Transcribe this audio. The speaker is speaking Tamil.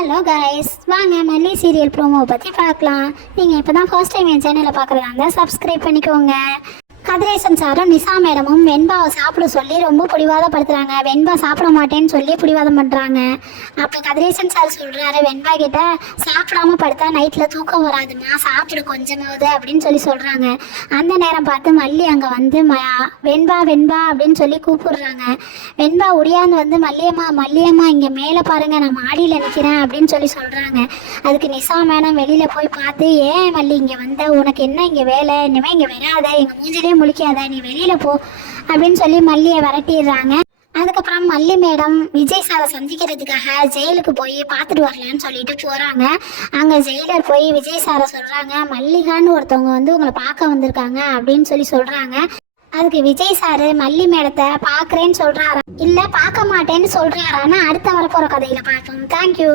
ஹலோ கைஸ், வாங்க மல்லி சீரியல் ப்ரோமோ பற்றி பார்க்கலாம். நீங்கள் இப்போ தான் ஃபர்ஸ்ட் டைம் என் சேனலை பார்க்குறதா இருந்தால் சப்ஸ்கிரைப் பண்ணிக்கோங்க. கதிரேசன் சாரும் நிசா மேடமும் வெண்பாவை சாப்பிட சொல்லி ரொம்ப பிடிவாதப்படுத்துகிறாங்க. வெண்பா சாப்பிட மாட்டேன்னு சொல்லி பிடிவாதம் பண்ணுறாங்க. அப்போ கதிரேசன் சார் சொல்கிறாரு வெண்பா கிட்ட, சாப்பிடாம படுத்தா நைட்டில் தூக்கம் வராதுமா, சாப்பிடு கொஞ்சமாவது அப்படின்னு சொல்லி சொல்கிறாங்க. அந்த நேரம் பார்த்து மல்லி அங்கே வந்து வெண்பா வெண்பா அப்படின்னு சொல்லி கூப்பிடுறாங்க. வெண்பா ஒடியாந்து வந்து மல்லியம்மா மல்லியம்மா இங்கே மேலே பாருங்கள், நான் மாடியில் நிற்கிறேன் அப்படின்னு சொல்லி சொல்கிறாங்க. அதுக்கு நிசா மேடம் வெளியில் போய் பார்த்து, ஏன் மல்லி இங்கே வந்த, உனக்கு என்ன இங்கே வேலை, இனிமேல் இங்கே வராத, எங்கள் மூஞ்சிலே முழிக்காத, நீ வெளியில போ அப்படின்னு சொல்லி மல்லியை விரட்டிடுறாங்க. அதுக்கப்புறம் மல்லி மேடம் விஜய் சாரை சந்திக்கிறதுக்காக ஜெயிலுக்கு போய் பார்த்துட்டு வரலான்னு சொல்லிட்டு போறாங்க. அங்க ஜெயிலர் போய் விஜய் சாரை சொல்றாங்க, மல்லிகான்னு ஒருத்தவங்க வந்து உங்களை பார்க்க வந்திருக்காங்க அப்படின்னு சொல்லி சொல்றாங்க. அதுக்கு விஜய் சாரு மல்லி மேடத்தை பார்க்குறேன்னு சொல்றாரா இல்லை பார்க்க மாட்டேன்னு சொல்றாரான்னு அடுத்த வரப்போற கதையில பார்ப்போம். தேங்க்யூ.